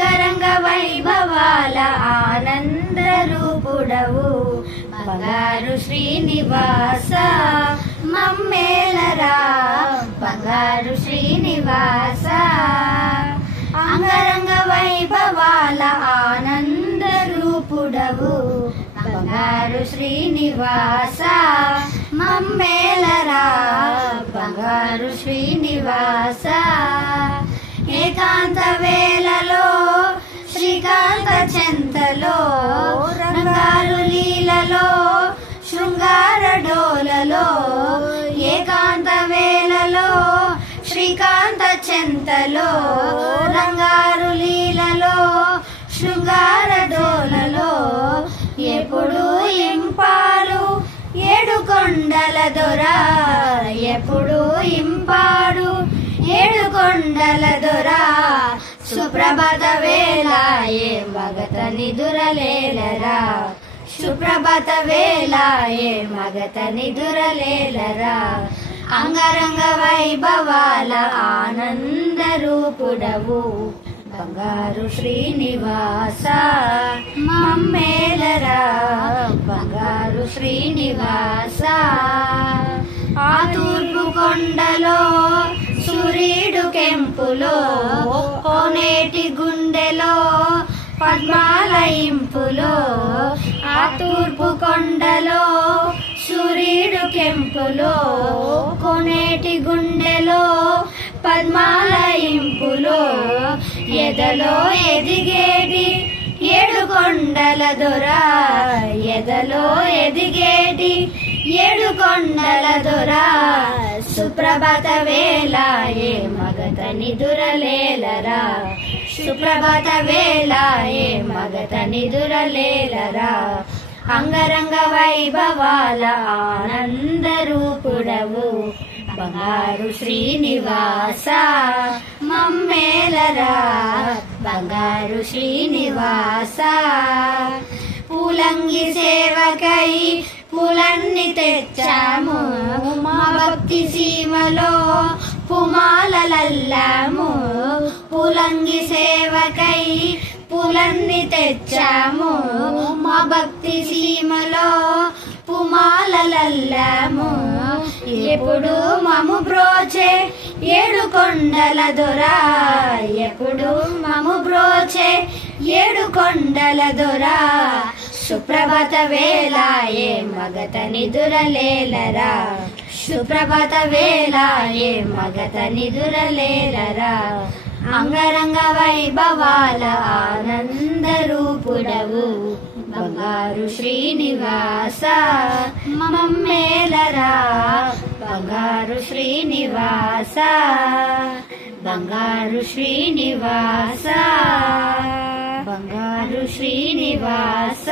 అంగరంగ వైభవాల ఆనంద రూపుడవు బంగారు శ్రీనివాస మమ్మేలరా బంగారు శ్రీనివాస. అంగరంగ వైభవాల ఆనంద రూపుడవు బంగారు శ్రీనివాస మమ్మేలరా బంగారు శ్రీనివాస. ఏకాంత వేళలో శ్రీకాంత చెంతలో రంగారు లీలలో శృంగార డోలలో ఏకాంత వేళలో శ్రీకాంత చెంతలో రంగారు లీలలో శృంగార డోలలో ఎప్పుడు ఇంపాడు ఏడు కొండల దొర ఎప్పుడు ఇంపాడు ఏడు కొండల దొర. సుప్రభాత వేళ ఏ మగత నిదురలేలరా సుప్రభాత వేళ ఏ మగత నిదురలేలరా. అంగరంగ వైభవాల ఆనంద రూపుడవు బంగారు శ్రీనివాస మమ్మేలరా బంగారు శ్రీనివాస. ఆ తూర్పు కొండలో సూర్యుడు కెంపులో కోనేటి గుండెలో పద్మాల ఇంపులో ఆ తూర్పు కొండలో సూర్యుడు కెంపులో కోనేటి గుండెలో పద్మాల ఇంపులో ఎదలో ఎదిగేటి ఏడు కొండల దొర ఎదలో ఎదిగేటి ఏడు కొండల దొర. సుప్రభాత వేళ ఏ మగత నిదురలేలరా సుప్రభాత వేళ ఏ మగత నిదురలేలరా. అంగరంగ వైభవాల ఆనంద రూపుడవు బంగారు శ్రీనివాస మమ్మేలరా బంగారు శ్రీనివాస. పూలంగి సేవకై పూలన్నీ తెచ్చాము మా భక్తి సీమలో పుమాలలల్లాము. పూలంగి సేవకై పూలన్నీ తెచ్చాము మా భక్తి సీమలో పుమాలలల్లాము. ఎప్పుడు మము బ్రోచే ఏడు కొండల దొర ఎప్పుడు మము బ్రోచే ఏడు కొండల దొర. సుప్రభాత వేళ ఏ మగత నిదురలేలరా సుప్రభాత వేళ ఏ మగత నిదురలేలరా. అంగరంగ వైభవాల ఆనంద రూపుడవు బంగారు శ్రీనివాస మమ్మేలరా బంగారు శ్రీనివాస బంగారు శ్రీనివాస బంగారు శ్రీనివాస.